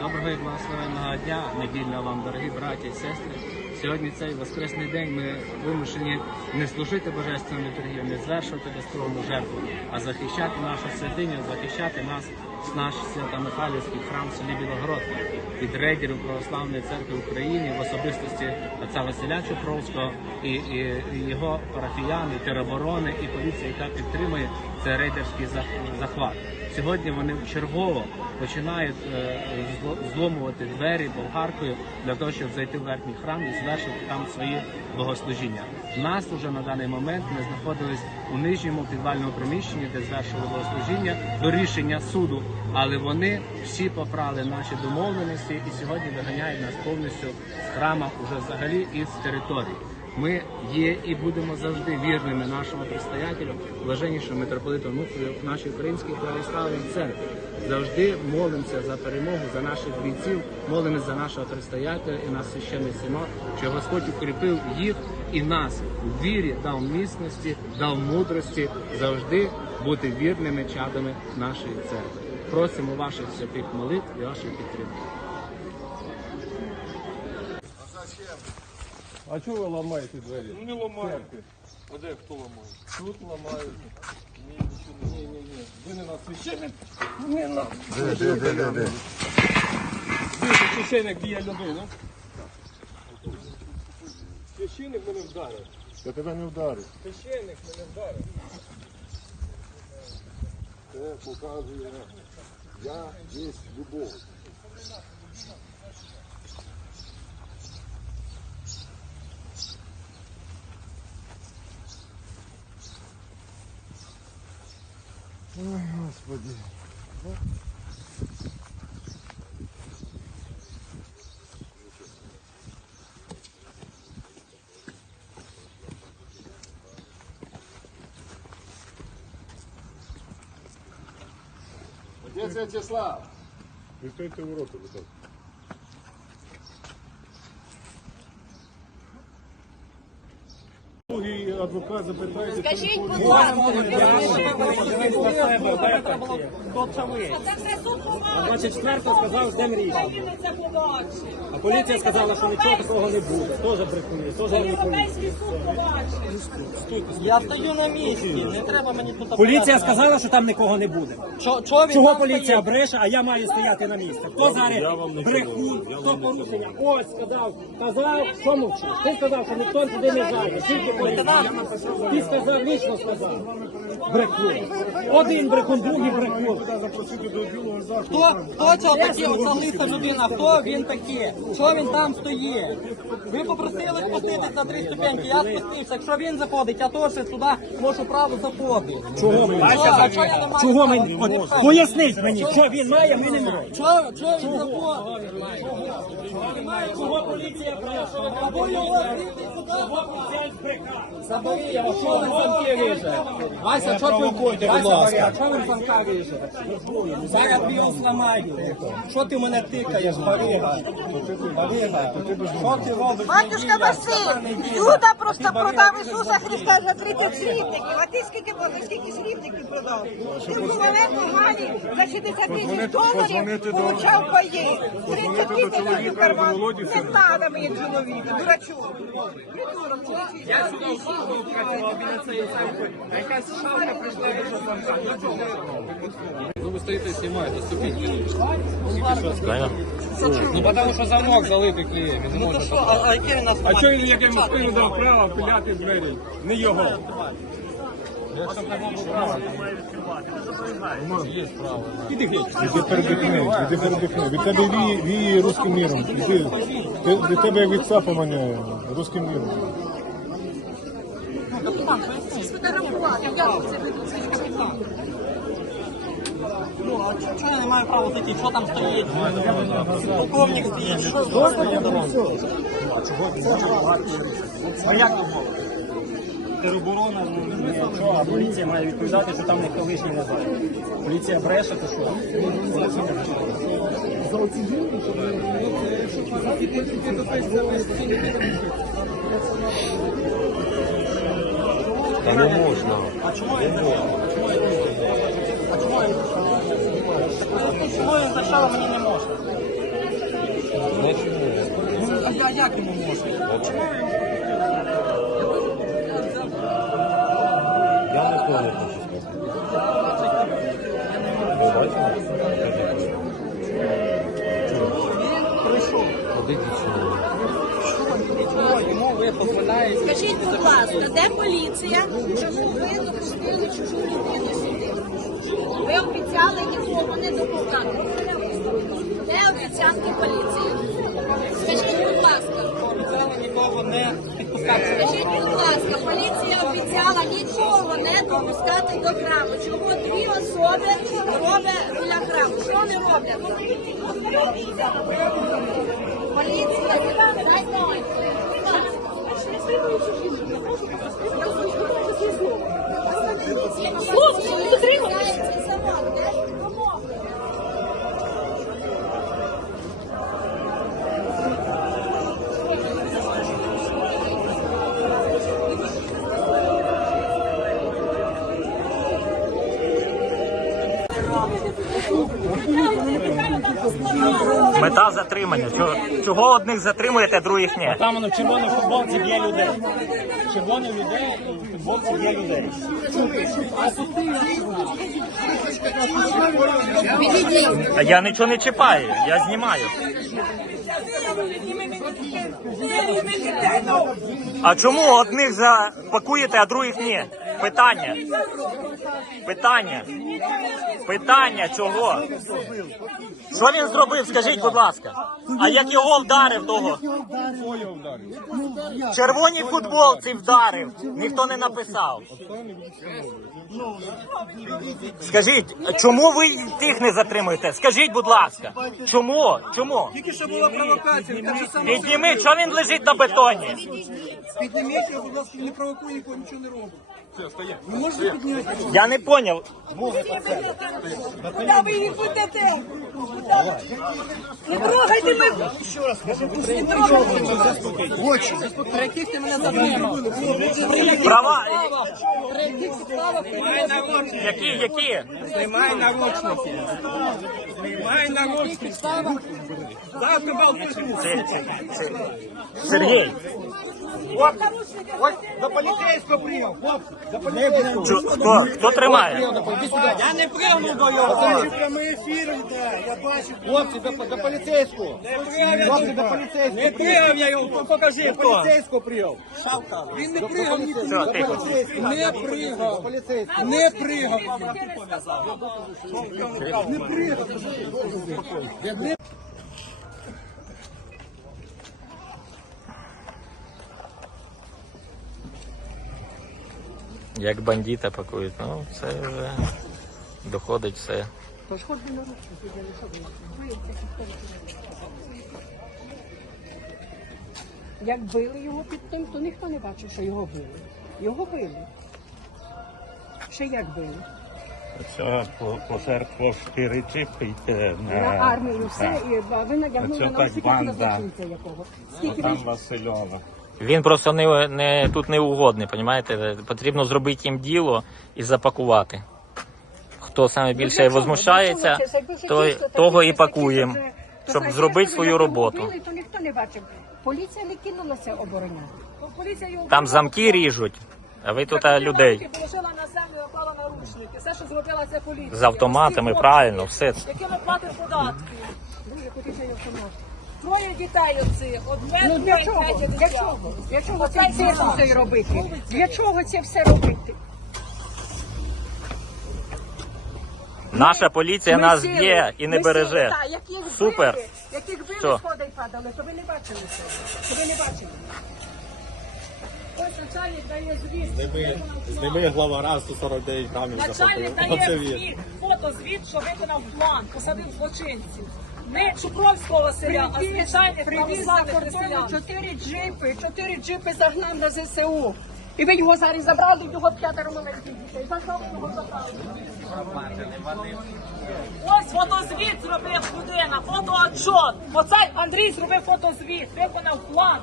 Доброго і благословенного дня, недільного вам, дорогі браті і сестри. Сьогодні цей воскресний день ми вимушені не служити божественну літургію, не звершувати безкровну жертву, а захищати нашу святиню, захищати нас, наш Свято-Михайлівський храм в селі Білогородка від рейдерів Православної церкви України в особистості отця Василя Чупровського і, і, і його парафіяни, тероборони і поліція, яка підтримує цей рейдерський зах- захват. Сьогодні вони чергово починають е, зломувати двері болгаркою для того, щоб зайти в верхній храм і звершити там свої богослужіння. Нас уже на даний момент ми знаходились у нижньому підвальному приміщенні, де звершили богослужіння до рішення суду. Але вони всі попрали наші домовленості і сьогодні виганяють нас повністю з храма уже взагалі із території. Ми є і будемо завжди вірними нашому предстоятелю, блаженнішому митрополиту в нашій українській православній церкві. Завжди молимося за перемогу, за наших бійців, молимося за нашого предстоятеля і наш священний синод, що Господь укріпив їх і нас у вірі, дав міцності, дав мудрості завжди бути вірними чадами нашої церкви. Просимо ваших святих молитв і вашої підтримки. А чого ви ламаєте двері? Ну не ламають. А де хто ламає? Тут ламають. Ні, нічого, ні, ні, ні. Ви не на священник? Не на. Де, де, де, де, де? Ж священник б'є людину. Священник мене вдарив. Я тебе не вдарив. Священник мене вдарив. Це показує, я є любов. Ой, Господи. Отець Вячеслав. Відкрийте ворота, будь ласка. Адвокат запитайте. Скажіть, будь ласка, Хто це ви? це суд побачив. 24 сказав, рішення. Він це побачив. А поліція сказала, що нічого такого не буде. Теж брехуни, теж не. Європейський суд побачив. Я стою на місці, не треба мені тут Поліція сказала, що там нікого не буде. Чо- чого він Чого там поліція стоїть? бреше, а я маю стояти на місці? Хто зараз брехун, хто порушення? Ось сказав, казав, що мовчиш? Ти сказав, що ніхто туди не зайде. Тільки поліція. Ти сказав, лічно сказав. Брехун. Один брехун, другий брехун. Хто, хто цього такий, оця лиса людина, хто він такий? Чого він там стоїть? Ви попросили спуститись на три ступеньки, я спустився. Якщо він заходить, я теж сюди можу право заходити. Чого мені? Чого, а чого я не маю Чого права? мені? Не От. Поясніть мені, що він має, ми не маємо. Чого, чого він заходить? Чого поліція бреше? Або його звідти. Забери його, що він замки віже? Вася, що ти входите, будь ласка? Що він замка віже? Зараз я його зламаю. Що ти мене тикаєш, Барига? Барига, що ти робиш? Батюшка Василь, Юда просто продав Ісуса Христа за 30 слівників. А ти скільки скільки слівників продав? Ти в Коваленко Галі за 60 тисяч доларів получав паї. 30 тисяч у карман. Не треба мені чоловіка, дурачок. Я сюди працював біля цієї церкви. Якась шавка прийшла Ну ви стоїте знімаєте, ступіть. Ну тому що замок залитий клеєм. Ну то що, а, який у нас А чого він якимось спину дав право пиляти двері? Не його. Іди передихни, іди передихни. Від тебе віє, віє руським міром. Іди. Від тебе як від цапа маняє руським міром. Ну, а чого чого я не маю права зайти? Що там стоїть? Полковник стоїть, що що А як Тероборона, ну, нічого, а поліція має відповідати, що там ніхто лишній не знає. Поліція бреше, то що? Та не можна. А чому він зайшов? А чому зайшов? А чому він зайшов, а мені не можна? А я як йому можу? Я не понял, що сказати. Ви бачили? Ходить сюди. Йому ви дозволяєте. Скажіть, будь ласка, де поліція? Чому ви допустили чужу людину сюди? Ви обіцяли нікого не допускати. Де обіцянки поліції? Скажіть, будь ласка. Обіцяли нікого не підпускати. Скажіть, будь ласка, поліція обіцяла нікого не допускати до храму. Чого дві особи роблять біля храму? Що вони роблять? Поліція, дай Мета затримання. Чого, чого одних затримуєте, других ні? Там воно в червоній футболці б'є людей. Червоні людей в футболці б'є людей. А Я нічого не чіпаю, я знімаю. А чому одних запакуєте, а других ні? Питання. Питання. Питання чого? Що він зробив, скажіть, будь ласка. А як його вдарив того? Червоній футболці вдарив. Ніхто не написав. Скажіть, чому ви тих не затримуєте? Скажіть, будь ласка, чому? Чому? Тільки що була провокація. Підніми, що він лежить на бетоні? Підніміть будь ласка, не провокуй нікого, нічого не робить. Ви можете підняти? Я не понял. Куда ви їх ведете? Не трогайте мене! Не трогайте! При яких ти мене? Права. Які, які? Знімай наручники. Знімай наручники. Завтра. Це- це- це- Ось до поліцейського хлопці. До поліцейського. хто, хто тримає? Я не пригнув до його. Це прямий ефір йде, я бачу. Хлопці, до, до поліцейського. Хлопці, до поліцейського. Не пригав я його, покажи, хто. поліцейського пригав. Він не пригав нікуди. Все, тихо. Не пригав. Не пригав. Як бандита пакують, ну це вже доходить все. Як били його під тим, то ніхто не бачив, що його били. Його били. Ще як били. Це по, по церкву чотири чіпи На армію все, і ви надягнули Оце на банда. злочинця якого. Скільки Там ви Васильова. Він просто не, не тут не угодний, понімаєте? Потрібно зробити їм діло і запакувати. Хто саме Ну, більше возмущається, хотілося, того і пакуємо, то щоб зробити свою роботу. То ніхто не бачив. Поліція не кинулася обороняти. Там замки ріжуть, а ви тут людей наручники. Все, що зробила, це поліція. з автоматами, правильно, все. Якими платить податки. Дуже хотіться й автомат. Троє дітей оцих, одне, ну, для чого? Для чого? Для чого це все робити? Для чого це все робити? Наша поліція нас Ми б'є і не ми береже. сіли, так, яких Супер. били, Яких били, Все. сходи й падали, то ви не бачили це. То ви не бачили. Ось начальник дає звіт. Зніми главара 149 грамів Начальник дає звіт, фотозвіт, що виконав план, посадив злочинців. Не Чупровського Василя, а звичайних православних християн. Чотири джипи, чотири джипи загнав на ЗСУ. І ви його зараз забрали, його п'ятеро маленьких дітей. За що ви його забрали? Ось фотозвіт зробив людина, фотоотчот. Оцей Андрій зробив фотозвіт, виконав план.